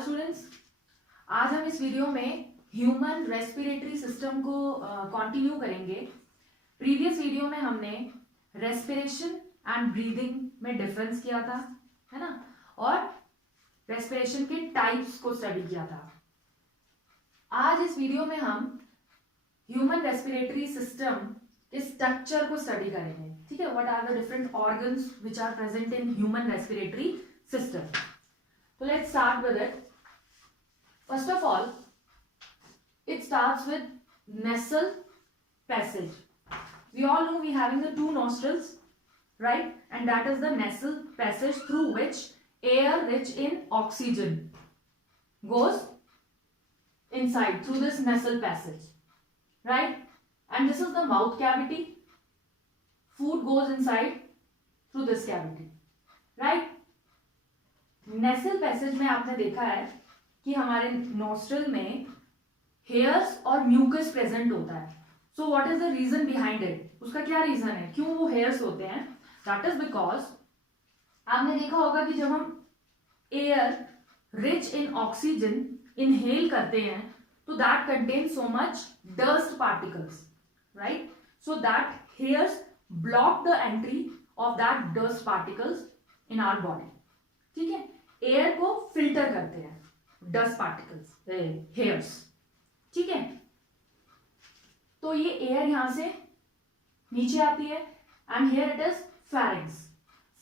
Hello students, आज हम इस वीडियो में ह्यूमन रेस्पिरेटरी सिस्टम को कंटिन्यू करेंगे। प्रीवियस वीडियो में हमने रेस्पिरेशन एंड ब्रीदिंग में डिफरेंस किया था, है ना, और रेस्पिरेशन के टाइप्स को स्टडी किया था। आज इस वीडियो में हम ह्यूमन रेस्पिरेटरी सिस्टम के स्ट्रक्चर को स्टडी करेंगे। ठीक है, what are the different organs which are present in human respiratory system. So let's start with it. First of all, it starts with nasal passage. We all know we having the two nostrils, right? And that is the nasal passage through which air rich in oxygen goes inside through this nasal passage, right? And this is the mouth cavity. Food goes inside through this cavity, right? Nasal passage में आपने देखा है कि हमारे nostril में hairs और mucus present होता है। So what is the reason behind it? उसका क्या रीजन है, क्यों वो हेयर्स होते हैं? दैट इज बिकॉज आपने देखा होगा कि जब हम air rich in oxygen inhale करते हैं तो that contain so much dust particles, right? So that hairs block the entry of that dust particles in our body. ठीक है, एयर को फिल्टर करते हैं डस्ट पार्टिकल्स, हेयर्स। ठीक है, तो ये एयर यहां से नीचे आती है and here it is pharynx.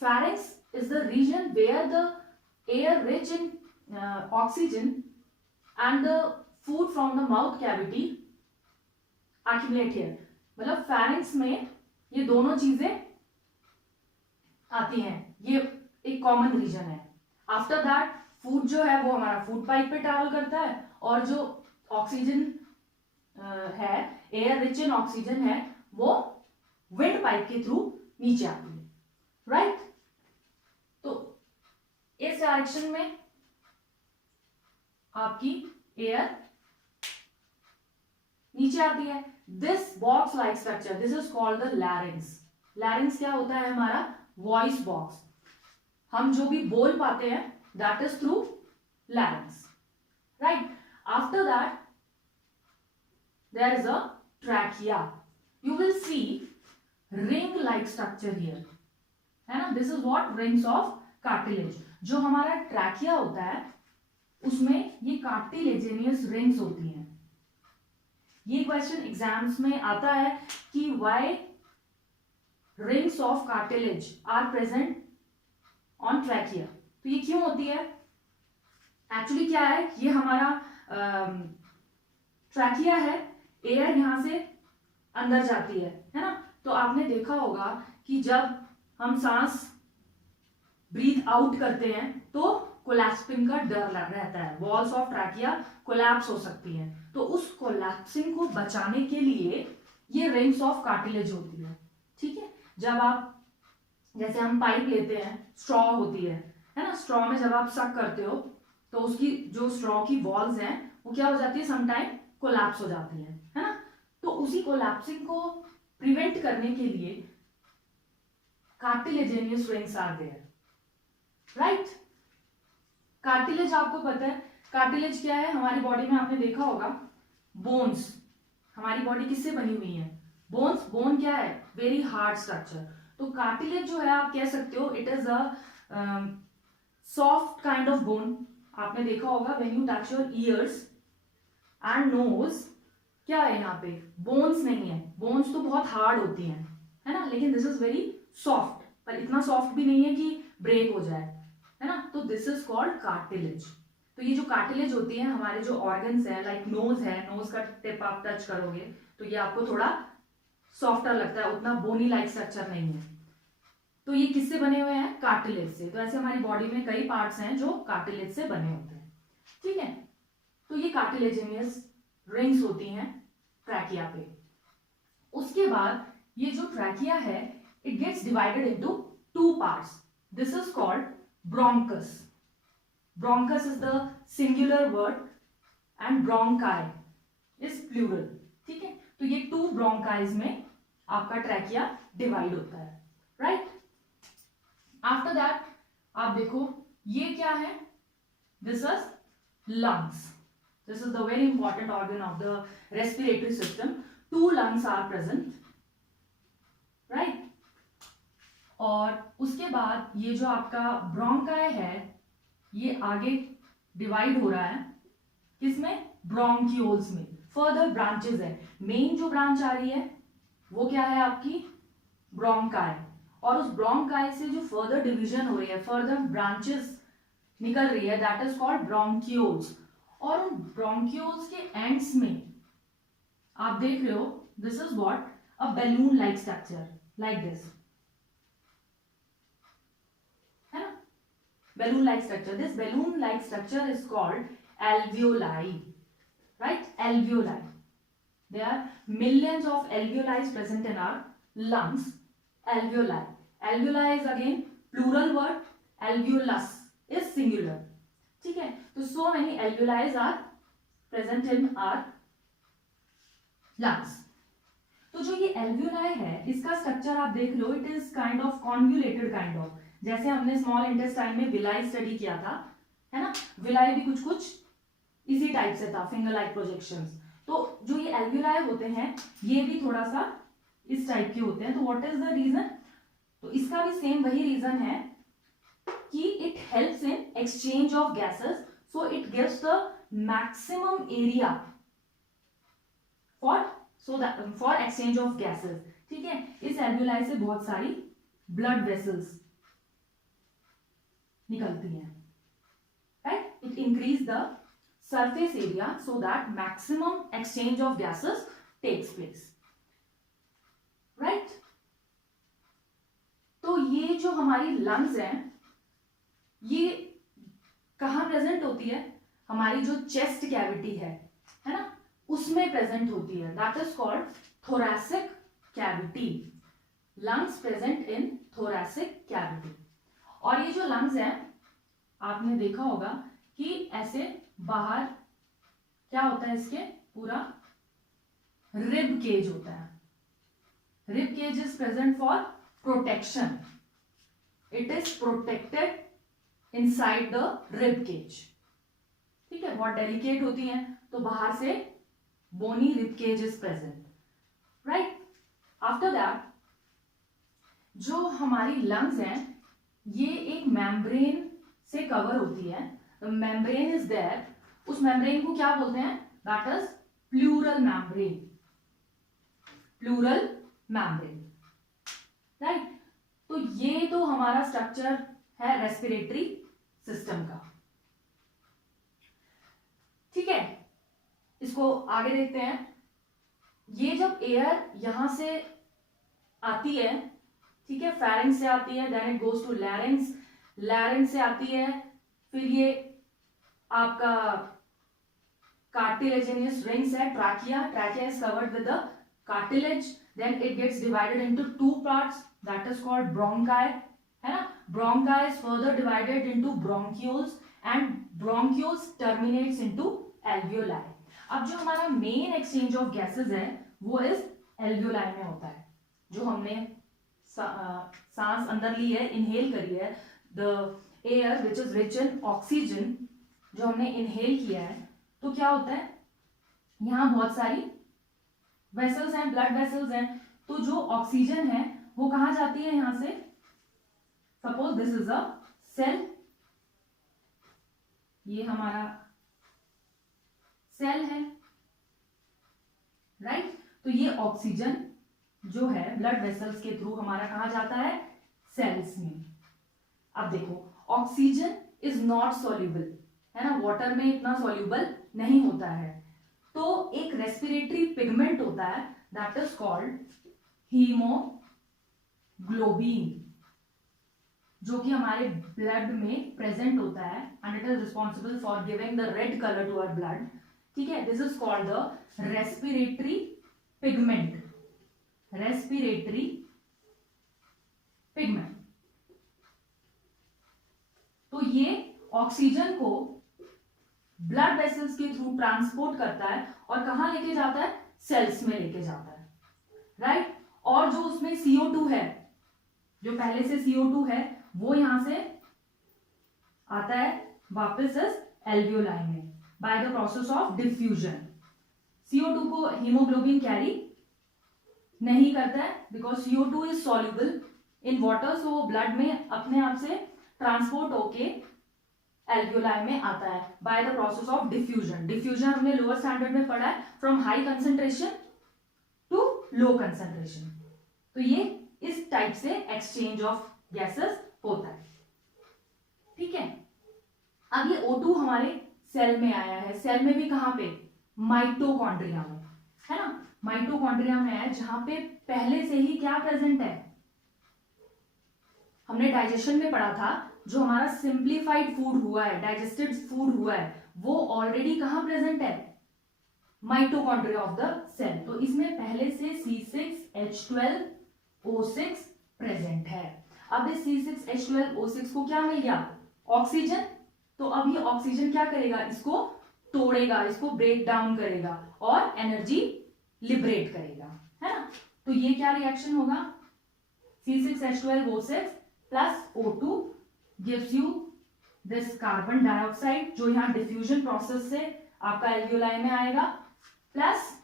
Pharynx is the region where the air rich in oxygen and the food from the mouth cavity accumulate here. मतलब फेरिंक्स में ये दोनों चीजें आती हैं, ये एक कॉमन रीजन है। आफ्टर दैट फूड जो है वो हमारा फूड पाइप पे ट्रैवल करता है और जो ऑक्सीजन है, एयर रिच इन ऑक्सीजन है, वो विंड पाइप के थ्रू नीचे आती है, राइट? तो इस डायरेक्शन में आपकी एयर नीचे आती है। This box like structure, this is called the larynx. Larynx क्या होता है? हमारा वॉइस बॉक्स। हम जो भी बोल पाते हैं that is through larynx, right? After that there is a trachea. You will see ring like structure here, है ना? This is what rings of cartilage. जो हमारा ट्रैकिया होता है उसमें ये कार्टिलेजिनियस रिंग्स होती हैं। ये क्वेश्चन एग्जाम्स में आता है कि why rings of cartilage are present on trachea. तो ये क्यों होती है? एक्चुअली क्या है, ये हमारा ट्रैकिया है, एयर यहां से अंदर जाती है ना? तो आपने देखा होगा कि जब हम सांस ब्रीथ आउट करते हैं तो कोलैप्सिंग का डर रहता है, वॉल्स ऑफ ट्रैकिया कोलैप्स हो सकती हैं। तो उस कोलैप्सिंग को बचाने के लिए ये रिंग्स ऑफ कार्टिलेज होती है। ठीक है, जब आप जैसे हम पाइप लेते हैं, स्ट्रॉ होती है ना? स्ट्रॉ में जब आप सक करते हो तो उसकी जो स्ट्रॉ की वॉल्स हैं वो क्या हो जाती है, समटाइम कोलैप्स हो जाती है ना? तो उसी कोलैप्सिंग को प्रिवेंट करने के लिए cartilaginous rings are there, right? Cartilage आपको पता है, कार्टिलेज क्या है? हमारी बॉडी में आपने देखा होगा बोन्स। हमारी बॉडी किससे बनी हुई है? बोन्स। बोन क्या है? Very hard structure. तो कार्टिलेज जो है आप कह सकते हो it is a soft kind of bone. आपने देखा होगा when you touch your ears and nose, क्या है यहाँ पे? बोन्स नहीं है। बोन्स तो बहुत हार्ड होती हैं, है ना? लेकिन दिस इज वेरी सॉफ्ट, पर इतना सॉफ्ट भी नहीं है कि ब्रेक हो जाए, है ना? तो दिस इज कॉल्ड कार्टिलेज। तो ये जो कार्टिलेज होती है, हमारे जो ऑर्गन्स है, लाइक नोज है, नोज का टिप आप टच करोगे तो ये आपको थोड़ा सॉफ्टर लगता है, उतना बोनी लाइक स्ट्रक्चर नहीं है। तो ये किससे बने हुए हैं? कार्टिलेज से। तो ऐसे हमारी बॉडी में कई पार्ट्स हैं जो कार्टिलेज से बने होते हैं। ठीक है, तो ये कार्टिलेजिनियस रिंग्स होती हैं ट्रैकिया पे। उसके बाद ये जो ट्रैकिया है it gets divided into two parts. This is called bronchus. Bronchus is the singular word and bronchi is plural. ठीक है, तो ये टू ब्रोंकाइज में आपका ट्रैकिया डिवाइड होता है, राइट? आफ्टर दैट आप देखो ये क्या है? This is lungs. This is the very important organ of the respiratory system. 2 lungs are present, right? और उसके बाद ये जो आपका ब्रोंकाई है ये आगे डिवाइड हो रहा है किसमें? ब्रोंक्यूल्स में. फर्दर ब्रांचेस है. मेन जो ब्रांच आ रही है वो क्या है आपकी? ब्रोंकाई. और उस ब्रोंकाई से जो फर्दर डिवीजन हो रही है, फर्दर ब्रांचेस निकल रही है, दैट इज कॉल्ड ब्रोंक्यूल्स. और उन ब्रोंक्यूल्स के एंड्स में आप देख रहे हो, this is what a balloon like structure, like this, है ना? Balloon like structure. This balloon like structure is called alveoli, right? Alveoli. There are millions of alveoli present in our lungs. Alveoli. Alveoli is again plural word. Alveolus is singular. ठीक है? तो so many alveoli are present in our lungs. तो जो ये alveoli है इसका structure आप देख लो, it is kind of convoluted kind of, जैसे हमने स्मॉल इंटेस्टाइन में विलाई स्टडी किया था, है ना? विलाई भी कुछ कुछ इसी टाइप से था, फिंगर लाइक प्रोजेक्शंस. तो जो ये एल्व्यूलाई होते हैं ये भी थोड़ा सा इस टाइप के होते हैं. तो व्हाट इज द रीजन? तो इसका भी सेम वही रीजन है कि it helps in exchange of gases, so it gives the maximum area for exchange of gases. ठीक है? इस एल्व्यूलाई से बहुत सारी ब्लड वेसल्स निकलती हैं, right? It increase the surface area so that maximum exchange of gases takes place, right? तो ये जो हमारी lungs हैं ये कहाँ प्रेजेंट होती है? हमारी जो चेस्ट कैविटी है ना, उसमें प्रेजेंट होती है. That is called thoracic cavity. lungs present in thoracic cavity. और ये जो lungs हैं आपने देखा होगा कि ऐसे बाहर क्या होता है, इसके पूरा रिब केज होता है. Rib cage is present for protection. It is protected inside the rib cage. ठीक है? बहुत डेलिकेट होती हैं, तो बाहर से bony rib cage is present, right? After that जो हमारी लंग्स हैं ये एक मेम्ब्रेन से कवर होती है. Membrane is there. उस मेम्ब्रेन को क्या बोलते हैं? That is pleural membrane. Pleural membrane, right? तो ये तो हमारा स्ट्रक्चर है रेस्पिरेटरी सिस्टम का. ठीक है? इसको आगे देखते हैं. ये जब एयर यहां से आती है, ठीक है, फेरिंक्स से आती है, then it goes to larynx, larynx से आती है, फिर ये आपका कार्टिलेजिनियस रिंग्स है, trachea. Trachea is covered with the cartilage. Then it gets divided into 2 parts, that is called bronchi, है ना? Bronchi is further divided into bronchioles and bronchioles terminates into alveoli. अब जो हमारा मेन एक्सचेंज ऑफ गैसेस है वो is alveoli में होता है. जो हमने सांस अंदर ली है, इनहेल करी है, the air which is rich in oxygen, जो हमने इनहेल किया है, तो क्या होता है, यहां बहुत सारी वेसल्स हैं, ब्लड वेसल्स हैं. तो जो ऑक्सीजन है वो कहां जाती है? यहां से, suppose this is a cell, ये हमारा सेल है, राइट? तो ये ऑक्सीजन जो है ब्लड वेसल्स के थ्रू हमारा कहां जाता है? सेल्स में. अब देखो, ऑक्सीजन इज नॉट सॉल्युबल, है ना? वाटर में इतना सॉल्युबल नहीं होता है. तो एक रेस्पिरेटरी पिगमेंट होता है, दैट इज कॉल्ड हीमोग्लोबिन, जो कि हमारे ब्लड में प्रेजेंट होता है and it is responsible for giving the red colour to our blood. ठीक है? This is called the respiratory pigment. Respiratory pigment. तो ये ऑक्सीजन को ब्लड वेसल्स के थ्रू ट्रांसपोर्ट करता है और कहां लेके जाता है? सेल्स में लेके जाता है, राइट? और जो उसमें CO2 है, जो पहले से CO2 है, वो यहां से आता है वापस इस एल्वियोलाई में. By the process of diffusion. CO2 को हीमोग्लोबिन कैरी नहीं करता है because CO2 is soluble in water, so वो ब्लड में अपने आप से ट्रांसपोर्ट होके एल्वियोलाई में आता है by the process of diffusion. Diffusion हमने लोअर स्टैंडर्ड में पढ़ा है, from high concentration to low concentration. तो ये इस टाइप से एक्सचेंज ऑफ गैसेस होता है, ठीक है। अब ये O2 हमारे सेल में आया है, सेल में भी कहां पे, माइटोकॉन्ड्रिया में, है ना, माइटोकॉन्ड्रिया में है जहां पे पहले से ही क्या प्रेजेंट है, हमने डाइजेशन में पढ़ा था, जो हमारा सिंप्लीफाइड फूड हुआ है, डाइजेस्टेड फूड हुआ है, वो ऑलरेडी कहां प्रेजेंट है, माइटोकॉन्ड्रिया ऑफ द सेल। तो इसमें पहले से C6H12O6 प्रेजेंट है। अब इस C6H12O6 को क्या मिल गया, ऑक्सीजन। तो अब ये ऑक्सीजन क्या करेगा, इसको तोड़ेगा, इसको ब्रेक डाउन करेगा और एनर्जी लिबरेट करेगा, है ना। तो ये क्या रिएक्शन होगा, C6H12O6 plus O2 gives you this carbon dioxide, जो यहाँ डिफ्यूजन प्रोसेस से आपका एल्वियोलाई में आएगा, plus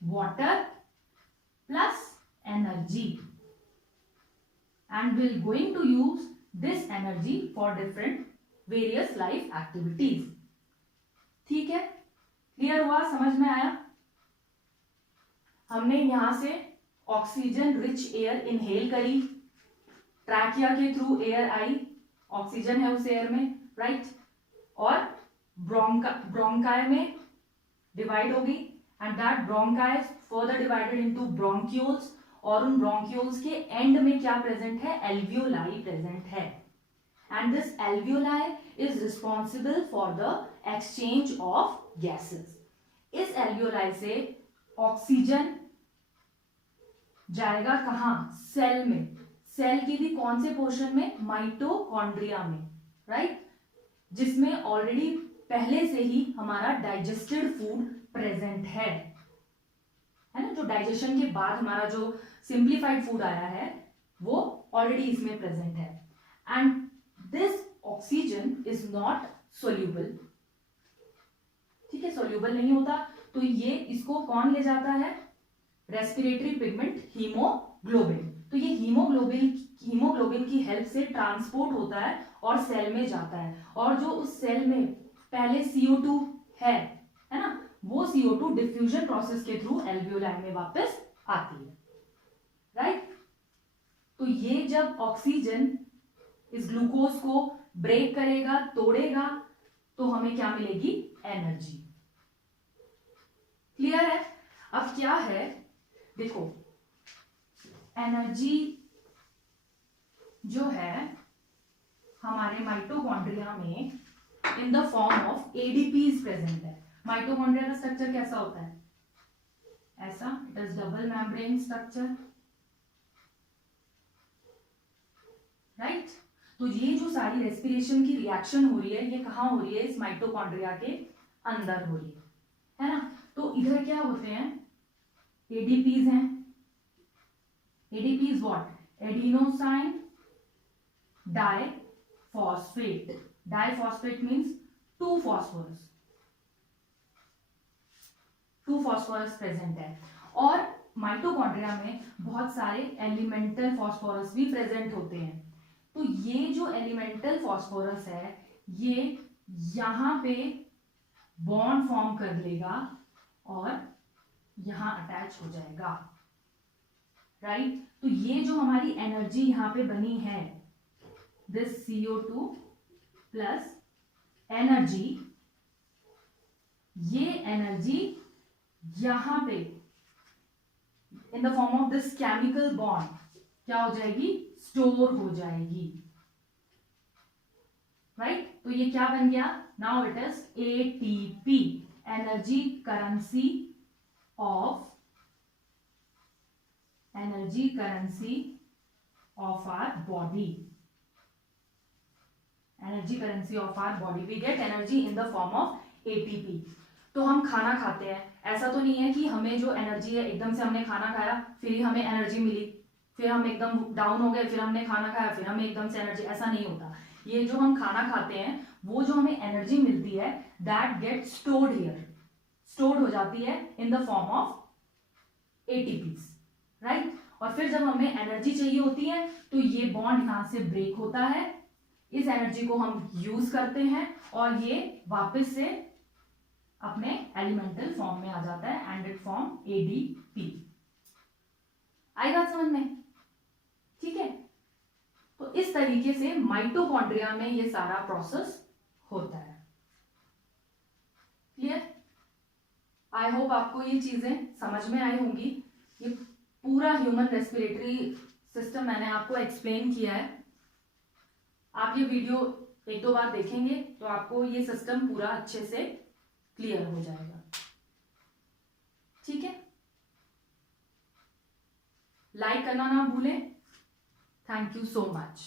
water plus energy, and will going to use this energy for different various life activities. ठीक है, क्लियर हुआ, समझ में आया। हमने यहां से ऑक्सीजन रिच एयर इनहेल करी, ट्रैकिया के थ्रू एयर आई, ऑक्सीजन है उस एयर में, राइट, और ब्रोंकाई में डिवाइड हो गई, and that bronchi further divided into bronchioles, और उन ब्रोंक्यूल्स के एंड में क्या प्रेजेंट है, एल्वियोलाई प्रेजेंट है, and this alveoli is responsible for the exchange of gases. इस एल्वियोलाई से ऑक्सीजन जाएगा कहां, सेल में, सेल के भी कौन से पोर्शन में, माइटोकॉन्ड्रिया में, राइट, जिसमें ऑलरेडी पहले से ही हमारा डाइजेस्टेड फूड प्रेजेंट है ना, जो डाइजेशन के बाद हमारा जो सिंप्लीफाइड फूड आया है वो ऑलरेडी इसमें प्रेजेंट है, and this oxygen is not soluble, ठीक है, सोल्यूबल नहीं होता, तो ये इसको कौन ले जाता है, रेस्पिरेटरी पिगमेंट हीमोग्लोबिन। तो ये हीमोग्लोबिन की हेल्प से ट्रांसपोर्ट होता है और सेल में जाता है, और जो उस सेल में पहले CO2 है ना, वो CO2 डिफ्यूजन प्रोसेस के थ्रू एल्वियोलाई में वापस आती है, राइट। तो ये जब ऑक्सीजन इस ग्लूकोज को ब्रेक करेगा, तोड़ेगा, तो हमें क्या मिलेगी, एनर्जी। क्लियर है। अब क्या है, देखो, एनर्जी जो है हमारे माइटोकॉन्ड्रिया में इन the form of ADPs present है। माइटोकॉन्ड्रिया का स्ट्रक्चर कैसा होता है, ऐसा, it is double membrane structure, right. तो ये जो सारी रेस्पिरेशन की रिएक्शन हो रही है, ये कहां हो रही है, इस माइटोकॉन्ड्रिया के अंदर हो रही है ना। तो इधर क्या होते हैं, ADPs हैं, ADP is what, adenosine diphosphate, diphosphate means two phosphorus present है, और माइटोकॉन्ड्रिया में बहुत सारे एलिमेंटल फॉस्फोरस भी प्रेजेंट होते हैं। तो ये जो एलिमेंटल फॉस्फोरस है, ये यहां पे बॉन्ड फॉर्म कर लेगा और यहां अटैच हो जाएगा, राइट। तो ये जो हमारी एनर्जी यहां पे बनी है, दिस CO2 प्लस एनर्जी, ये एनर्जी यहां पे इन the form of this chemical bond क्या हो जाएगी, स्टोर हो जाएगी, राइट। तो ये क्या बन गया, now it is ATP, energy currency of our body, energy currency of our body, we get energy in the form of ATP। तो हम खाना खाते हैं, ऐसा तो नहीं है कि हमें जो एनर्जी है, एकदम से हमने खाना खाया फिर ही हमें एनर्जी मिली, फिर हम एकदम डाउन हो गए, फिर हमने खाना खाया, फिर हमें एकदम से एनर्जी, ऐसा नहीं होता। ये जो हम खाना खाते हैं, वो जो हमें एनर्जी मिलती है, that get stored here, stored हो जाती है इन the form of ATPs, right. और फिर जब हमें एनर्जी चाहिए होती है तो ये बॉन्ड यहां से ब्रेक होता है, इस एनर्जी को हम यूज करते हैं और ये वापस से अपने एलिमेंटल फॉर्म में आ जाता है एंड इट फॉर्म एडीपी। आई बात समझ में? ठीक है, तो इस तरीके से माइटोकॉन्ड्रिया में ये सारा प्रोसेस होता है। क्लियर? आई होप आपको ये चीजें समझ में आई होंगी। ये पूरा ह्यूमन रेस्पिरेटरी सिस्टम मैंने आपको एक्सप्लेन किया है। आप ये वीडियो एक दो बार देखेंगे तो आपको ये सिस्टम पूरा अच्छे से क्लियर हो जाएगा। ठीक है, लाइक करना ना भूलें। Thank you so much.